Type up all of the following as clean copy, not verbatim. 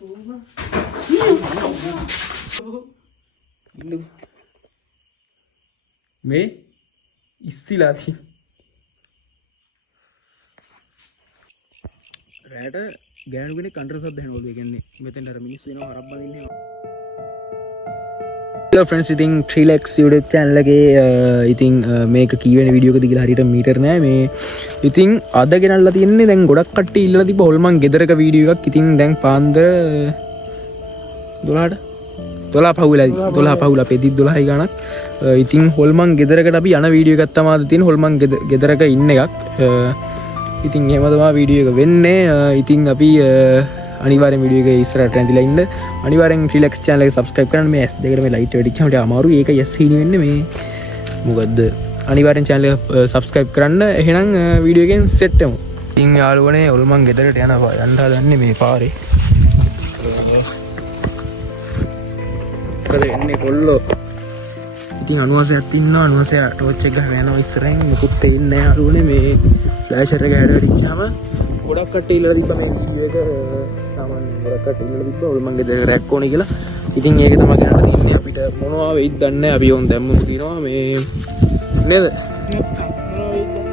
මේ ඉස්සිලාදී රැට ගෑනු කෙනෙක් කන්ටර සද්ද හෙනවලු. ඒ කියන්නේ මෙතෙන් අර මිනිස්සු එනවා හරක් බඳින්නේ. Hello friends, ඉතින් 3lex YouTube channel එකේ ඉතින් මේක කීවෙන වීඩියෝ එකද කියලා හරියට මීටර් නෑ මේ. ඉතින් අද ගෙනල්ලා තියන්නේ දැන් ගොඩක් කට්ටිය ඉල්ලලා තිබ්බ හොල්මන් ගෙදරක වීඩියෝ එකක්. ඉතින් දැන් පාන්දර 12 පහුවලා අපේ 12යි ගාණක්. ඉතින් හොල්මන් ගෙදරකට අපි යන වීඩියෝ එකක් තමයි අද තියෙන්නේ. හොල්මන් ගෙදරක ඉන්න එකක්. ඉතින් එහෙම තමයි වීඩියෝ එක වෙන්නේ. ඉතින් අපි අනිවාර්යෙන් වීඩියෝ එක ඉස්සරහට ඇඳිලා ඉන්න. අනිවාර්යෙන් 3lex channel එක subscribe කරන්න. මේ S2 එකට මේ light වෙඩිච්චම ටික අමාරුයි. ඒක yes හීන වෙන්නේ මේ. මොකද්ද? අනිවාර්යෙන් channel එක subscribe කරන්න. එහෙනම් වීඩියෝ එකෙන් set වෙමු. ඉතින් යාළුවනේ හොල්මන් ගෙදරට යනවා. යන්න හදන්නේ මේ පාරේ. කර එන්නේ කොල්ලෝ. ඉතින් අනුවාසයක් ඉන්නවා. අනුවාසය ටෝච් එක ගහගෙන යනවා ඉස්සරහින්. මුකුත් පේන්නේ නැහැ යාළුවනේ මේ ෆ්ලෑෂර් එක හැඩ වෙච්චාම ගොඩක් කට්ටිය ඉල්ලලා තිබ්බා මේ වීඩියෝ එක. සාමාන්‍යයෙන් ගොඩක් කට්ටිය ඉල්ලලා තිබ්බා හොල්මන් ගෙදර රැක් ඕනේ කියලා. ඉතින් ඒක තමයි ගන්න තියන්නේ. අපිට මොනවා වෙයිද දන්නේ නැහැ. අපි ඕන් දැම්මු තියනවා මේ නේද?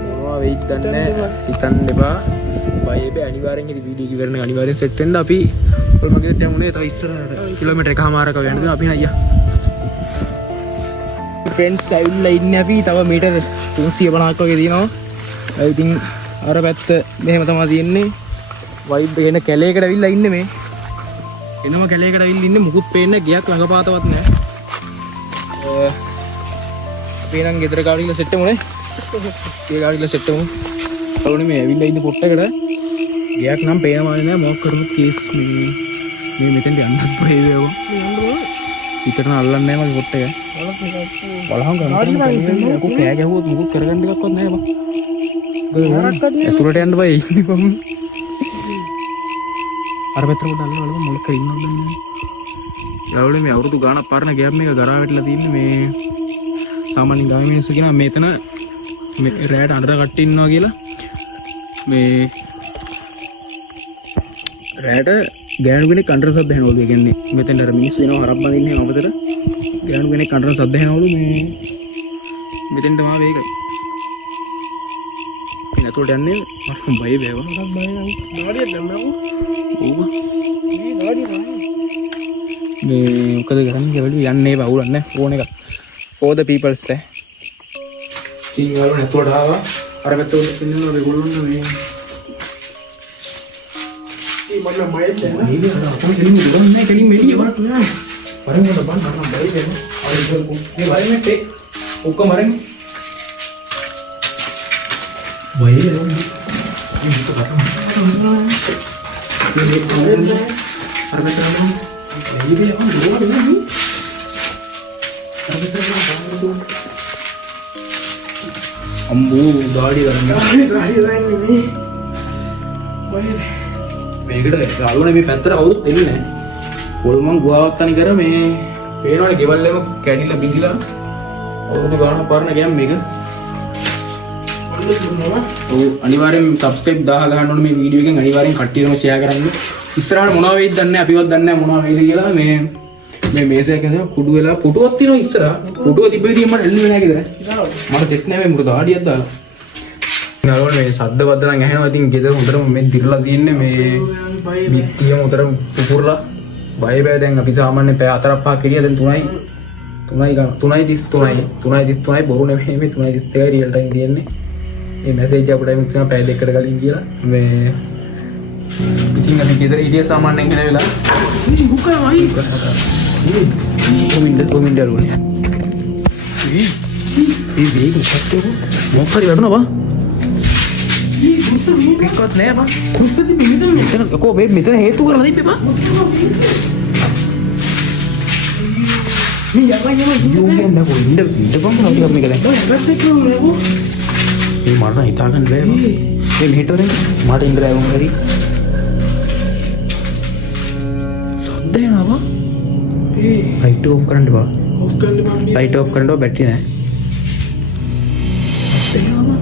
මොනවා වෙයිද දන්නේ නැහැ. හිතන්න එපා. බයි අනිවාර්යෙන් ඉතින් වීඩියෝ එක කරන අනිවාර්යෙන් සෙට් වෙන්න අපි හොල්මන් ගෙදරට යමුනේ. තව ඉස්සරහට කිලෝමීටර් එකමාරක යන්න දෙනවා. අපි නయ్యා ෆ්‍රෙන්ඩ්ස් ඇවිල්ලා ඉන්නේ. අපි තව මීටර් 350ක් වගේ තියෙනවා. ඉතින් අර පැත්ත මෙහෙම තමයි තියෙන්නේ. වයිබ් එන කැලේකට ඇවිල්ලා ඉන්නේ මේ. එනම කැලේකට ඇවිල්ලා ඉන්නේ. මුකුත් පේන්නේ ගියක් ළඟපාතවත් නැහැ. අපි නම් ගෙදර ගාඩිලා සෙට් වෙමුනේ. ඒ ගාඩිලා සෙට් වෙමු. කලුනේ මේ ඇවිල්ලා ඉන්නේ පොට්ටකට. ගියක් නම් පේනවානේ නැහැ. මොකක් කරුත් කේස් මේ මෙතෙන්ට යන්නත් බෑ වේගෝ. ඉතරන අල්ලන්නේ නැහැ මගේ පොට්ට එක. බලහන් ගන්න. අකෝ කෑ ගැහුවොත් මුකුත් කරගන්න එකක්වත් නැහැ බං. ඇතුළට යන්න බෑ ඉන්නේ බං. අර පැත්තට අල්ලලා මොලක ඉන්නවද මේ. යාළුවනේ මේ අවුරුදු ගාණක් පාරන ගෑම් මේක ගරා වැටලා තින්නේ මේ. සාමාන්‍යයෙන් ගාමේ මිනිස්සු කියනවා මෙතන මේ රැයට අඬර කට්ටි ඉන්නවා කියලා. මේ රැයට ගෑනු කෙනෙක් අඬර සද්ද හෙනවලු. ඒ කියන්නේ මෙතෙන් අර මිනිස්සු එනවා හරක් බඳින්නේ අවතර. ගෑනු කෙනෙක් අඬර සද්ද හෙනවලු මේ. මෙතෙන් තමයි මේකයි. එතකොට යන්නේ මම බය වේවා. මම බය නෑ. ඩාඩියක් දැම්මම. ඕව. මේ ඩාඩිය නෑ. මේ මොකද කරන්නේ කියලා යන්නේ බවුලක් නෑ. ඕන එක. for the peoples ඈ. ඉතින් වල එතකොට ආවා. අර පැත්තට පින්නනවා මේගොල්ලෝ මේ. ඒ මම මයිල් දැන්. මේ අර අපෝ දෙන්නේ දුන්නේ කෙලින් මෙලිය වරට නෑ. වරෙන් වල බන් මම බය වෙනවා. අර මේ වරෙන් ටෙක් ඔක්කොම වරෙන් Vậy luôn. Ini itu apa? Ini itu. Arbiter apa? Ini dia apa? Dua dengan ni. Arbiter apa? Itu. Ambu गाड़ी කරන්නේ. ini. මේකට යාළුවනේ මේ පැත්තට කවුරුත් එන්නේ නැහැ. හොල්මන් ගුවාවක් තනි කර මේ පේනවනේ ගෙවල් එක කැඩිලා බිඳිලා අවුරුදු ගානක් පාරන ගියම් මේක. අනිවාර්යෙන් subscribe 1000 ගහන්න ඕනේ මේ වීඩියෝ එකෙන්. අනිවාර්යෙන් කට්ටියටම share කරන්න. ඉස්සරහට මොනවා වෙයිද දන්නේ නැහැ. අපිවත් දන්නේ නැහැ මොනවා වෙයිද කියලා. මේ මේසයක් ඇතුලේ කුඩු වෙලා පුටුවක් තියෙනවා ඉස්සරහ. පුටුව තිබ්බ විදිහ මට එල්ලුවේ නැහැ ගෙදර. මට සෙට් නැහැ මේ මොකද ආඩියක් දාලා. යාළුවනේ මේ සද්ද වද්ද නම් ඇහෙනවා. ඉතින් ගෙදර හොඳටම මේ දිරලා තියෙන්නේ මේ පිටියම උතර පුපුරලා. බය බය දැන් අපි සාමාන්‍ය පැය 4-5 කිරිය දැන් 3:33 බොරු නෙමෙයි මේ 3:32 රියල් ටයිම් තියෙන්නේ. මේ මැසේජ් අපිට එන්න තියෙනවා පැය දෙකකට කලින් කියලා. මේ ඉතින් අපි ගෙදර හිටිය සාමාන්‍යයෙන් කියලා වෙලා බුකමයි කොමින්ඩ වුණේ. ඒ වේග සත්‍යව මොකක් හරි වටනවා බා. මේ කුස්ස මේකවත් නෑ බා. කුස්සදි මෙතන කො මේ මෙතන හේතු කරලා තිබ්බේ බා. මේ යකා යම නෑ කො ඉන්න බං ටිකක් මේක දැන්. වැස්ස එක්ක නෑ බෝ. මේ මරණ හිතා ගන්න බෑ. මේ මෙහෙට වරෙන් මට ඉඳලා වුන් හරි. සද්ද එනවා. ඒ ලයිට් ඔෆ් කරන්න බා. ඔෆ් කරන්න බා. ලයිට් ඔෆ් කරන්න බා බැටරි නැහැ. සද්ද එනවා.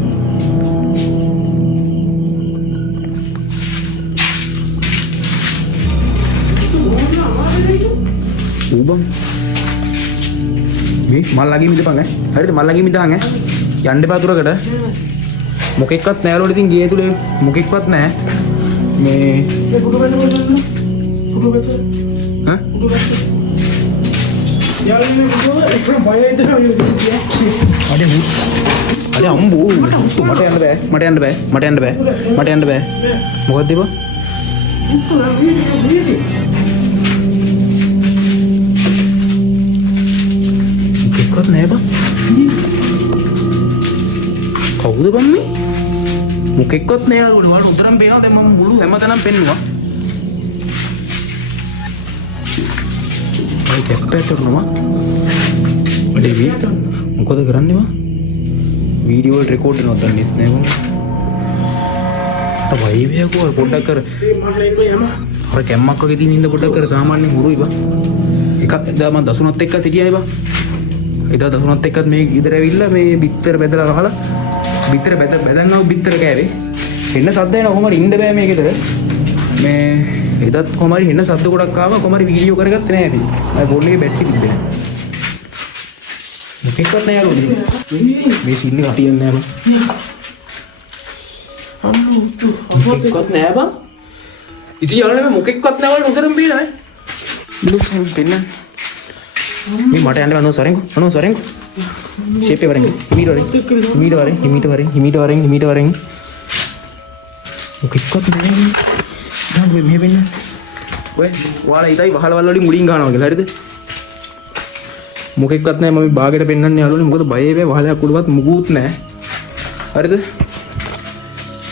ඌබම් මේ මල් ළඟින් ඉඳපන් ඈ හරිද මල් ළඟින් ඉඳන් ඈ යන්න එපා දුරකට මොකෙක්වත් නැහැ වල ඉතින් ගේ තුලේ මොකෙක්වත් නැහැ මේ කුඩු බෙන්න ඈ කුඩු බෙන්න යාළුවනේ කුඩු එකම බය හිතනවා අඩේ අම්බෝ මට යන්න බෑ මොකක්ද ඒවා මොකක්වත් නැහැ බං කවුද බං මේ මොකෙක්වත් නෑ යාළුවනේ වල උතරම් පේනවා දැන් මම මුළු හැමතැනම පෙන්නුවා අය කැප්ටර් කරනවා අඩේ මේ මොකද කරන්නේ මම වීඩියෝ වල රෙකෝඩ් කරනවත් දන්නේ නැහැ මම තමයි වේකෝ පොඩ්ඩක් කර අර කැම්මක් වගේ තියෙන ඉන්න පොඩ්ඩක් කර සාමාන්‍යයෙන් හුරුයි බං එකක් එදා මම දසුනත් එක්ක හිටියනේ බං එදා දසුනත් එක්කත් මේ ඉදර ඇවිල්ලා මේ බිත්තර බෙදලා ගහලා බිත්තර බෙදන්නව බිත්තර කෑවේ එන්න සද්ද එන කොහමද ඉන්න බෑ මේක විතර මේ එදත් කොහමද එන්න සද්ද ගොඩක් ආවා කොහමද වීඩියෝ කරගත්තේ නැහැ ඉතින් මම ෆෝන් එකේ බැටරි තිබ්බේ මොකෙක්වත් නැහැ යාළුවනේ මේ සින්නේ හටියන්නේ නැහැ බං මොකෙක්වත් නැහැ බං ඉතින් යාළුවනේ මොකෙක්වත් නැහැ වල උදරම් බීලා ලුක් පෙන්න මේ මට යන්න අනෝ සරෙන්කෝ shape එක වරෙන් හිමීට වරෙන් මොකෙක්වත් නැහැ දැන් මේ වෙන්න ඔය ඔයාලා ඉතයි වහලවල් වලින් මුලින් ගන්නවා කියලා හරිද මොකෙක්වත් නැහැ මම බාගෙට පෙන්නන්නේ යාළුවනේ මොකද බය වේ වහලයක් උඩවත් මුකුත් නැහැ හරිද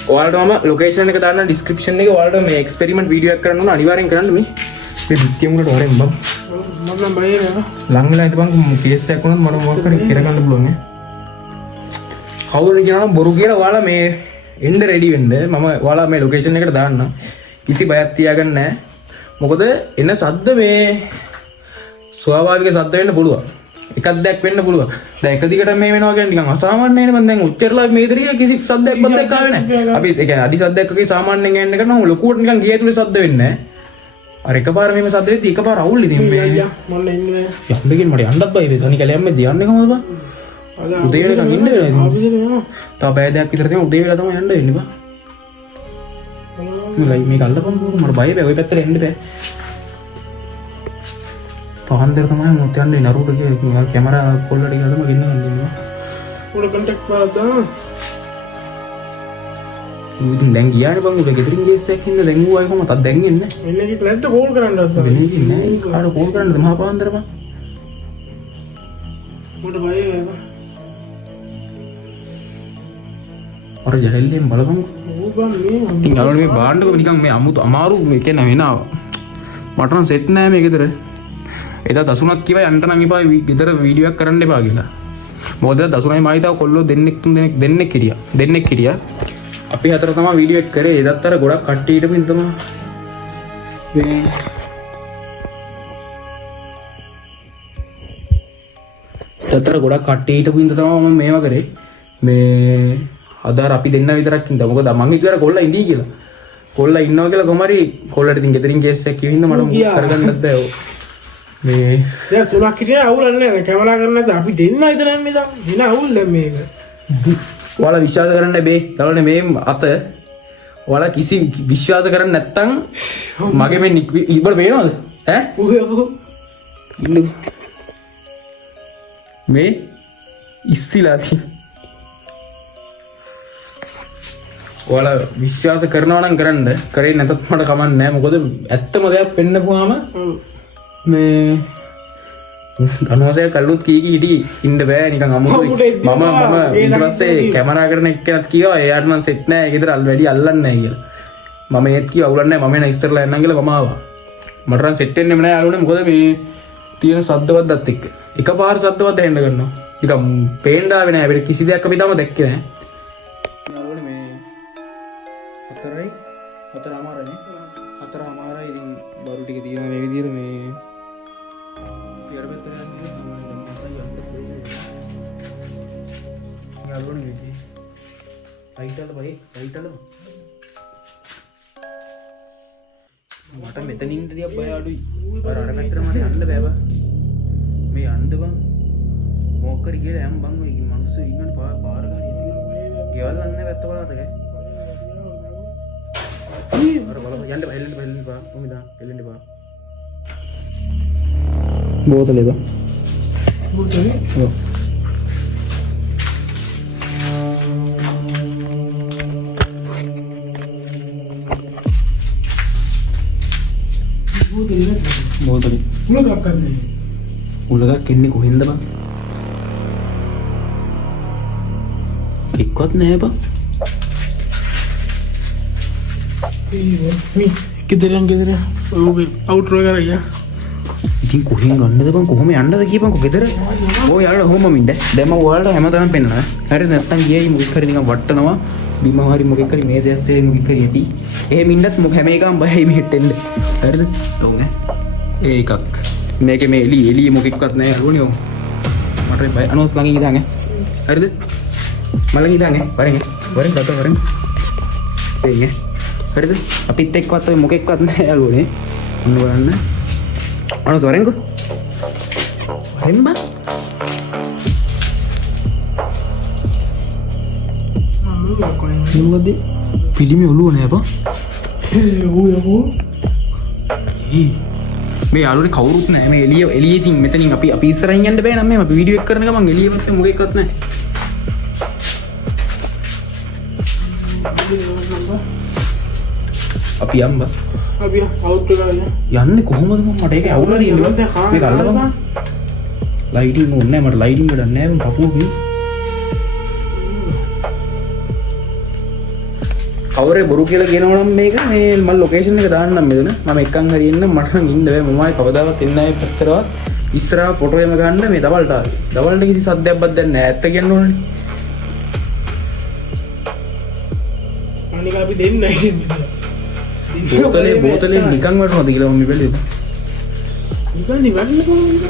ඔයාලට මම ලොකේෂන් එක දාන්න ඩිස්ක්‍රිප්ෂන් එකේ ඔයාලට මේ එක්ස්පෙරිමන්ට් වීඩියෝ එකක් කරන්න ඕන අනිවාර්යෙන් කරන්න මේ පිටියම් වලට වරෙන් බම් මම බය වෙනවා ලං වෙලා හිටපන් කේස් එකක් වුණත් මට මොකක් කරේ කරගන්න පුළුවන් ඈ කවුරුද කියනවා බොරු කියලා ඔයාලා මේ එන්න රෙඩි වෙන්න මම ඔයාලා මේ ලොකේෂන් එකට දාන්න කිසි බයක් තියාගන්න නැහැ මොකද එන සද්ද මේ ස්වාභාවික සද්ද වෙන්න පුළුවන් එකක් දෙයක් වෙන්න පුළුවන් දැන් එක දිගට මේ වෙනවා කියන්නේ නිකන් අසාමාන්‍යනේ මම දැන් උච්චරලා මේ ඉදිරිය කිසි සද්දයක් බද්දයක් ආවේ නැහැ අපි ඒ කියන්නේ අදි සද්දයක් වගේ සාමාන්‍යයෙන් යන්න කරනවා ලොකුවට නිකන් ගිය ඇතුලේ සද්ද වෙන්නේ නැහැ අර එකපාර මෙහෙම සද්ද වෙද්දි එකපාර අවුල් ඉතින් මේ අයියා මම ඉන්නේ යන්න දෙකින් මට යන්නත් බයි වේ තනි කැලේ යන්නේ යන්නේ කොහමද බං උදේ වෙනකන් ඉන්න වෙනවා තව බය දෙයක් විතර තියෙන උදේ වෙලා තමයි යන්න වෙන්නේ බං ලයි මේක අල්ලපන් මට බය වේ ඔය පැත්තට එන්න බෑ පහන්දර තමයි මොත් යන්නේ නරුට ගිය කැමරා පොල්ලට ගිහලා තමයි ගෙන්නන්නේ ඉන්නවා උඩ කන්ටැක්ට් කරලා දාන්න උන් දැන් ගියානේ බං උඩ ගෙදරින් ගේස් එකක් ඉන්න දැන් ඌ ආයි කොහමද දැන් එන්නේ එන්නේ කිව්ව නැද්ද කෝල් කරන්නවත් බං එන්නේ නෑ කාට කෝල් කරන්නද මහා පහන්දර බං උඩ බය වේ අර ජලෙල්ලෙන් බලපන් ඌ බං මේ ඉතින් අර මේ බාණ්ඩක නිකන් මේ අමාරු මේ කියන්නේ වෙනාව මට නම් සෙට් නෑ මේ ගෙදර එදා දසුනත් කිව්වා යන්න නම් එපා ගෙදර වීඩියෝ එකක් කරන්න එපා කියලා මොකද දසුනයි මායි තාව කොල්ලෝ දෙන්නෙක් හිටියා අපි හතර තමයි වීඩියෝ එක කරේ එදත් අර ගොඩක් කට්ටිය හිටපින් තමයි මේ එදත් අර ගොඩක් කට්ටිය හිටපින් තමයි මම මේවා කරේ මේ අදාර අපි දෙන්න විතරක් ඉඳලා මොකද මං හිතුවා කොල්ලා ඉඳී කියලා කොල්ලා ඉන්නවා කියලා කොහමරි කොල්ලට ඉතින් ගෙදරින් කේස් එකක් කියවින්ද මට කරගන්නත් බෑ මේ දැන් තුනක් හිටියා අවුලක් නෑ කැමරා කරන්නේ නැද්ද අපි දෙන්න විතරක් මේ දැන් දින අවුල් දැන් මේක ඔයාලා විශ්වාස කරන්න බෑ ඊළඟට මේ අත ඔයාලා කිසි විශ්වාස කරන්නේ නැත්තම් මගේ මේ ඉබ්බර පේනවද ඈ ඉන්න මේ ඉස්සිලාදී ඔයාලා විශ්වාස කරනවා නම් කරන්න කරේ නැතත් මට කමක් නැහැ මොකද ඇත්තම දෙයක් පෙන්නපුවාම මේ ධනවාසය කල්ලුත් කී හිටි ඉන්න බෑ නිකන් අමුතුයි මම ඊට පස්සේ කැමරා කරන එක්කනත් කිව්වා එයාට නම් සෙට් නෑ ගෙදර වැඩි අල්ලන්නේ නෑ කියලා මම ඒත් කිව්වා අවුලක් නෑ මම එන ඉස්සරලා එන්නම් කියලා මම ආවා මට නම් සෙට් වෙන්නෙම නෑ යාළුවනේ මොකද මේ තියෙන සද්දවත්ත් එක්ක එකපාර සද්දවත් ඇහෙන්න ගන්නවා නිකන් පේන්න ආවේ නෑ අපිට කිසි දෙයක් අපි තාම දැක්කේ නෑ යාළුවනේ මේ හතරමාරනේ ඉතින් බරු ටික තියෙනවා මේ විදිහට මේ මට මෙතනින් ඉඳලා බය අඩුයි. අර පැත්තට මට යන්න බෑ බං. මේ යන්න බං. මොකක්ද කියලා යම් බං ඔය මිනිස්සු ඉන්නනේ පාර ගානේ ඉතින්. ගෙවල් නැහැ පැත්ත බලතක. අර බලන්න යන්න බා. කොහොමද එල්ලෙන්න බා. බෝතලේ බං. බෝතලේ? ඔව්. බෝතලේ උලගක් කරන්නේ. උලගක් එන්නේ කොහෙන්ද බං? එක්කවත් නෑ බං. මේ ගෙදරන් ඔය අවුට් රෝ කරා. ඉතින් කොහෙන් ගන්නද බං? කොහොම යන්නද කියපන්කො ගෙදර? ඔය යාළුවා හොම මින්ද. දැන් මම ඔයාලට හැමදාම පෙන්නනවා. හරිද? නැත්තම් ගියයි මොකක් හරි නිකන් වට්ටනවා. බිම හරි මොකක් හරි මේසෙ ඇස්සේ මොකක් හරි ඇති. එහෙම ඉන්නත් මොක හැම එකම බයයි මෙහෙට එන්න. හරිද? ඔව් නේ. ඒ එකක්. මේකේ මේ එළිය මොකෙක්වත් නැහැ අරුණිය. මට බය අනෝස් ළඟින් ඉඳන් ඈ. හරිද? මලඟ ඉඳන් ඈ. වරෙන් දත වරෙන්. එන්නේ. හරිද? අපිත් එක්කවත් ඔය මොකෙක්වත් නැහැ අරුණේ. ඔන්න බලන්න. අනෝස් වරෙන්කෝ. වරෙන් බං. මොකද? පිළිමේ ඔළුව නෑ බං. යෝ මේ යාළුවනේ කවුරුත් නැහැ. මේ එළියේ ඉතින් මෙතනින් අපි ඉස්සරහින් යන්න බෑ නම් මේ අපි වීඩියෝ එක කරන ගමන් එළියෙවත් මොකෙක්වත් නැහැ. අපි යම්බ. අපි අවුට් කරලා යන්නේ කොහොමද මට ඒක අවුල තියෙන්නේ. මේක අල්ලපන්. ලයිටින් ඕනේ නැහැ මට ලයිටින් වැඩක් නැහැ මම පපුව කවරේ බොරු කියලා කියනවා නම් මේක මේ මම ලොකේෂන් එක දාන්නම් මෙතන. මම එක්කන් හරි ඉන්න මට නම් ඉන්න බෑ. මමයි කවදාවත් එන්නේ නැහැ පැත්තරවත්. ඉස්සරහා ෆොටෝ එම ගන්න මේ දවල්ට ආවේ. දවල්ට කිසි සද්දයක් බද්දයක් නැහැ. ඇත්ත කියන්න ඕනේ. අනික අපි දෙන්නයි බෝතලේ නිකන් වටනවද කියලා මම බැලුවා. නිකන් ඉවරන්න කොහොමද?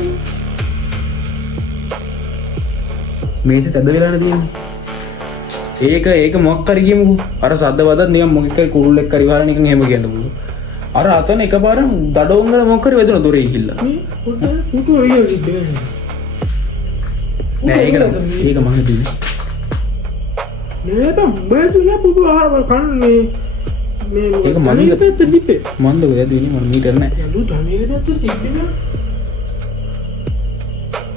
මේසෙත් ඇද වෙලානේ තියෙන්නේ. ඒක මොකක් හරි කියමුකෝ. අර සද්ද වදත් නිකන් මොකක් හරි කුරුල්ලෙක් හරි වහලා නිකන් එහෙම කියන්න පුළුවන්. අර අතන එකපාරම දඩෝන් වල මොකක් හරි වැදුණා දොරේ ගිහිල්ලා. පුතු ඔය ඉන්නේ. නෑ ඒක මම හිතුවේ. නේද බයතුනේ පුතු ආවල් කන්නේ මේ ඒක මන්ද පැත්ත දිපේ. මන්ද ඔය ඇදුවේ මම මීටර නෑ. යලු ධනෙක පැත්ත දිපේ.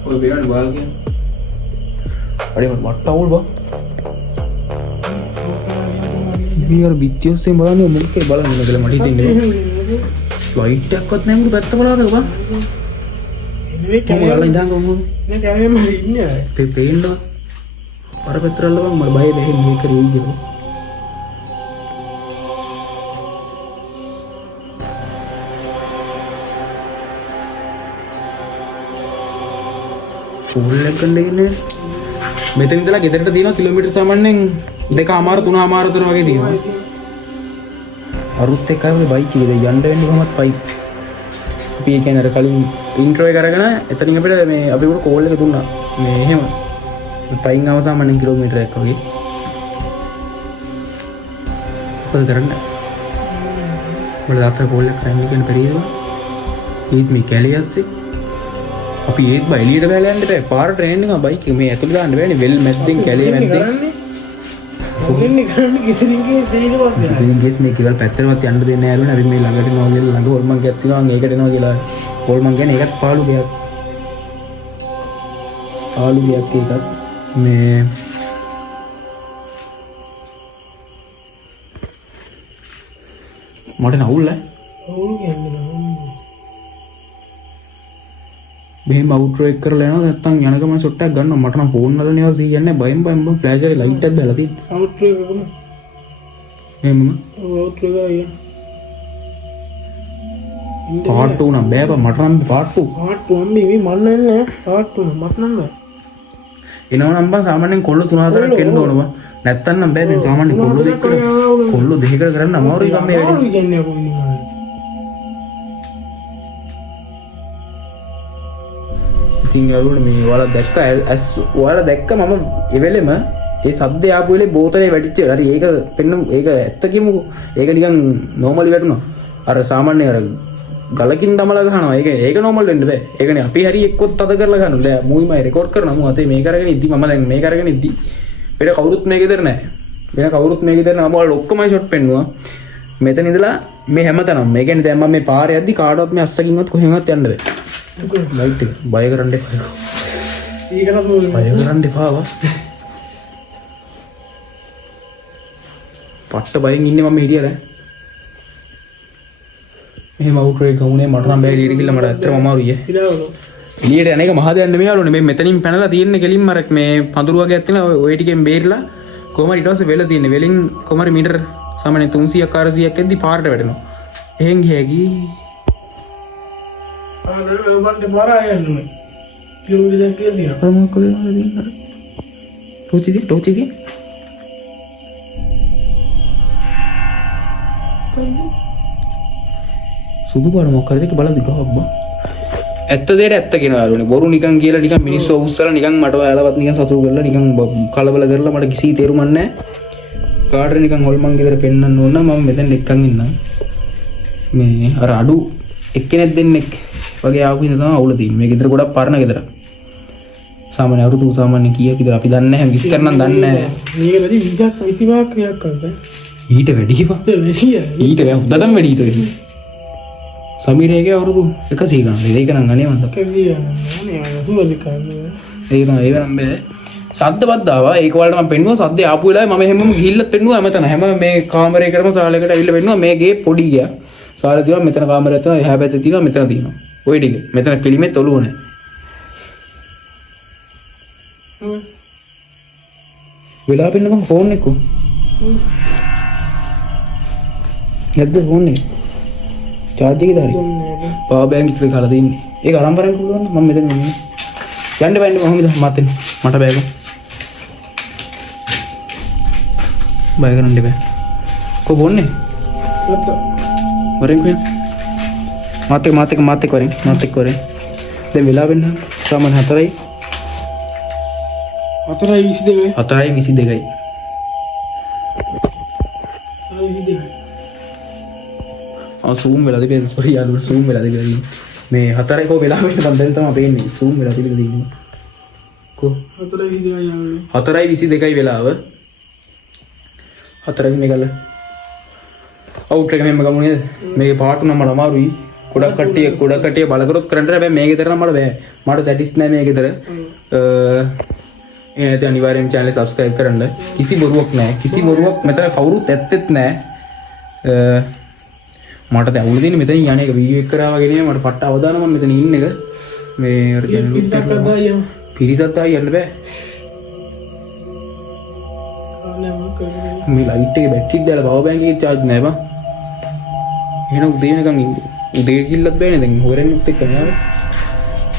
ඔය බේරණ බාල් කියන්නේ. අනේ මට වට්ටවුල් බා. මේ අර බිත්තියස්සේ බලන්නේ මොකක්ද බලන්නේ කියලා මට හිතෙන්නේ. ලයිට් එකක්වත් නැහැ මුළු පැත්ත බලනද බං. මේ කැමරා ඉඳන් කොහොමද? මේ කැමරා ඉන්නේ. පේන්න. අර පැත්තරල්ල බං මම බය දෙහෙන් මේක රීයි කියලා. ෆෝල් එක ගන්නේ. මෙතන ඉඳලා ගෙදරට තියෙනවා කිලෝමීටර් සාමාන්‍යයෙන් 2.5 3 වගේ තියෙනවා. අරුත් එක්ක ආවේ බයික් එකේ දැන් යන්න වෙන්නේ කොහොමද බයික්. අපි ඒ කියන්නේ අර කලින් ඉන්ට්‍රෝ එක අරගෙන එතනින් අපිට මේ අපි උඩ කෝල් එක දුන්නා. මේ එහෙම. පයින් ආව සාමාන්‍යයෙන් කිලෝමීටරයක් වගේ. මොකද කරන්නේ? මම දාතර කෝල් එක කරන්නේ කියන පරිදි ඒත් මේ කැලියස්සේ අපි ඒත් බයි එළියට බහලා යන්න බෑ. පාර ට්‍රේන් එක බයික් මේ ඇතුළේ දාන්න බෑනේ. වෙල් මැද්දෙන් කැලේ මැද්දෙන්. ඔන්නේ කරන්නේ කිතරින්ගේ දෙයිනවත්. ඉතින් ගේස් මේ කිවල් පැත්තටවත් යන්න දෙන්නේ නැහැ නේද? අපි මේ ළඟට එනවා කියලා ළඟ හොල්මන් ගියක් තියෙනවා. ඒකට එනවා කියලා. හොල්මන් කියන්නේ ඒකත් පාළු ගියක්. පාළු ගියක් ඒකත් මේ මට නවුල් ඈ. අවුල් කියන්නේ මෙහෙම අවුට්‍රෝ එක කරලා යනවා නැත්තම් යන ගමන් ෂොට් එකක් ගන්නවා මට නම් ෆෝන් වල නේ අවශ්‍ය කියන්නේ බයෙන් ෆ්ලෑෂ් එකේ ලයිට් එකක් දාලා තියෙනවා අවුට් එකකම එහෙමම අවුට් එක ගියා පාට් 2 නම් බෑ බා මට නම් පාට් 2 පාට් 2 මේ මන්න නෑ පාට් 2 මට නම් බෑ එනවා නම් බා සාමාන්‍යයෙන් කොල්ල 3-4ක් එන්න ඕන බා නැත්තම් නම් බෑ දැන් සාමාන්‍යයෙන් කොල්ල දෙකකට කරන්න අමාරුයි ගම් මේ වැඩේ කියන්නේ කොහොමද ඉතින් යාළුවනේ මේ ඔයාලා දැක්ක ඇස් ඔයාලා දැක්ක මම එවෙලෙම ඒ සද්ද ආපු වෙලේ බෝතලේ වැටිච්ච හරි ඒක පෙන්න ඒක ඇත්ත කියමුකෝ ඒක නිකන් නෝමලි වැටුණා අර සාමාන්‍ය අර ගලකින් දමලා ගහනවා. ඒක නෝමල් වෙන්න බෑ. ඒකනේ අපි හරි එක්කොත් අද කරලා ගන්නවා. දැන් මූවිම රෙකෝඩ් කරනවා. මම අතේ මේක අරගෙන ඉද්දි මම දැන් මේක අරගෙන ඉද්දි වෙන කවුරුත් මේක ඉදර නැහැ. වෙන කවුරුත් මේක ඉදර නැහැ. මම ඔක්කොමයි ෂොට් පෙන්නුවා. මෙතන ඉඳලා මේ හැමතැනම. මේ කියන්නේ දැන් මම මේ පාරේ යද්දි කාටවත් මේ අස්සකින්වත් කොහෙන්වත් යන්න බෑ. ලයිට් එක බය කරන්න එපා. ඒකවත් මොකද? බය කරන්න එපා වා. පට්ට බයෙන් ඉන්නේ මම හිටියද? මෙහෙම අවුට් එක ගමුනේ මට නම් බෑ එළියට ගිහලා මට ඇත්තටම අමාරුයි. ඉදාවලු. එළියට යන එක මහා දෙයක් නෙමෙයි යාළුවනේ. මේ මෙතනින් පැනලා තියෙන්නේ කෙලින්ම අර මේ පඳුරු වගේක් තියෙනවා. ඔය ටිකෙන් බේරිලා කොහමද ඊට පස්සේ වෙල තියෙන්නේ. වෙලින් කොහමද මීටර සාමාන්‍ය 300ක් 400ක් එද්දි පාරට වැටෙනවා. එහෙන් ගියකි. බන්ට පාර ආයන්නේ. කිලෝමීටර් දෙකක් කියලා. අර මොකද වෙන්නේ? ටෝචිදී සුදු පාර මොකක්ද ඒක බලද්දි ගහක් බා. ඇත්ත දෙයට ඇත්ත කියනවා යාළුවනේ. බොරු නිකන් කියලා නිකන් මිනිස්සු උස්සලා නිකන් මට ඔයාලවත් නිකන් සතුටු කරලා නිකන් කලබල කරලා මට කිසි තේරුමක් නැහැ. කාටද නිකන් හොල්මන් ගෙදර පෙන්නන්න ඕන මම මෙතෙන් එක්කන් ඉන්නම්. මේ අර අඩු එක්කෙනෙක් දෙන්නෙක් වගේ ආපු ඉඳ තමයි අවුල තියෙන්නේ. මේ ගෙදර ගොඩක් පරණ ගෙදරක්. සාමාන්‍ය අවුරුදු සාමාන්‍ය කීයක් විතර අපි දන්නේ නැහැ. විස්තර නම් දන්නේ නැහැ. මේකදී 20ක් 25ක් ක්‍රියාවක් කරලා. ඊට වැඩි බා. ඊට හොඳටම වැඩි ඊට වැඩි. සමීරේගේ අවුරුදු 100 ගණන්. ඒක නම් අනේ මන්ද. කියන්නේ සුවද කරන්නේ. ඒක තමයි ඒ වෙනම් බෑ. සද්ද බද්ද ආවා. ඒක වලට මම පෙන්නුවා සද්ද ආපු වෙලාවේ මම හැමෝම ගිහිල්ලා පෙන්නුවා හැමතැන. හැම මේ කාමරේකටම සාලයකට ඇවිල්ලා පෙන්නුවා මේ ගේ පොඩි ගියා. සාලේ තියෙනවා මෙතන කාමරයක් තියෙනවා එහා පැත්තේ තියෙනවා මෙතන තියෙනවා. ওই ටික. මෙතන පිළිමෙත් ඔළුව නැහැ. වෙලා පෙන්න මම ෆෝන් එක. නැද්ද ෆෝන් එක? charge එකේ දාරි. පවර් බෑන්ක් එකට ගහලා තින්නේ. ඒක අරන් බලන්න පුළුවන් මම මෙතන ඉන්නේ. යන්න බෑන්නේ කොහොමද මතෙන් මට බෑග. බය කරන්න බෑ. කො බොන්නේ? වරෙන් කොහෙන්? මාත් එක්ක වරෙන්. දැන් වෙලා වෙන්න සාමාන්‍ය 4යි. 4:22. 4:22යි. සූම් වෙලා තිබෙන්නේ සෝරි යාළුවෝ සූම් වෙලා තිබෙන්නේ මේ 4යි කෝ වෙලා වෙන්න මම දැන් තමයි පේන්නේ සූම් වෙලා තිබෙන්නේ කො 4:22යි යාළුවෝ 4:22යි වෙලාව 4යි මේකල අවුට් එක මෙහෙම ගමු නේද මේකේ පාටු නම් මට අමාරුයි ගොඩක් කට්ටිය බල කරොත් කරන්න හැබැයි මේක විතර නම් මට බෑ මට සැටිස් නෑ මේක විතර එහෙනම් අනිවාර්යෙන් channel subscribe කරන්න කිසි බොරුවක් මෙතන කවුරුත් ඇත්තෙත් නෑ මට දැන් අවුල දෙන්නේ මෙතන යන එක වීඩියෝ එක කරා වගේ නේ මට පට්ට අවදාන මම මෙතන ඉන්න එක මේ අර channel පිරිසත් ආයි යන්න බෑ මේ ලයිට් එකේ බැටරි දාලා පවර් බෑන්ක් එකේ charge නෑ බං එහෙනම් උදේ වෙනකන් ඉන්න උදේ කිල්ලත් බෑනේ දැන් හොරෙන්නුත් එක්ක නෑ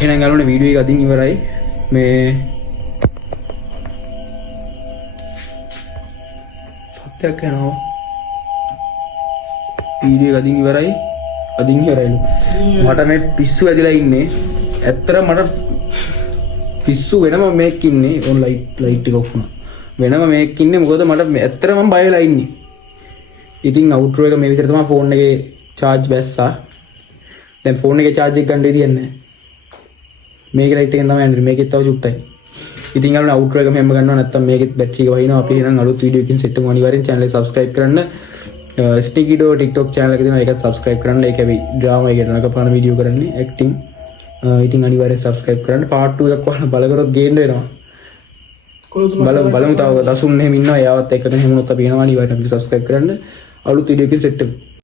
එහෙනම් ගාලෝනේ වීඩියෝ එක අදින් ඉවරයි මේ සත්‍යයක් යනවා වීඩියෝ එක අදින් ඉවරයි මට මේ පිස්සු ඇදලා ඉන්නේ ඇත්තට මට පිස්සු වෙනම මේක ඉන්නේ ඔන් ලයිට් එක ඔෆ් වුණා වෙනම මේක ඉන්නේ මොකද මට ඇත්තට මම බය වෙලා ඉන්නේ ඉතින් අවුට්රෝ එක මේ විදිහට තමයි ෆෝන් එකේ charge බැස්සා දැන් ෆෝන් එකේ charge එක ගන්න දෙයක් නැහැ මේක ලයිට් එකෙන් තමයි යන්නේ මේකෙත් තව චුට්ටයි ඉතින් අලුත් අවුට්රෝ එක මෙහෙම ගන්නවා නැත්තම් මේකෙත් බැටරි එක වහිනවා අපි එහෙනම් අලුත් වීඩියෝ එකකින් සෙට් කරමු අනිවාර්යෙන් channel එක subscribe කරන්න ස්ටිකිඩෝ TikTok channel එක තියෙනවා ඒකත් subscribe කරන්න ඒක අපි drama එකේ නකපාන වීඩියෝ කරන්නේ acting ඉතින් අනිවාර්යෙන් subscribe කරන්න part 2 එකක් වහන බල කරොත් ගේන්න වෙනවා බලමු තව දසුන් එහෙම ඉන්නවා එයාවත් එක්ක එහෙම වුණොත් අපි එනවා අනිවාර්යෙන් අපි subscribe කරන්න අලුත් වීඩියෝ එකකින් සෙට් වෙමු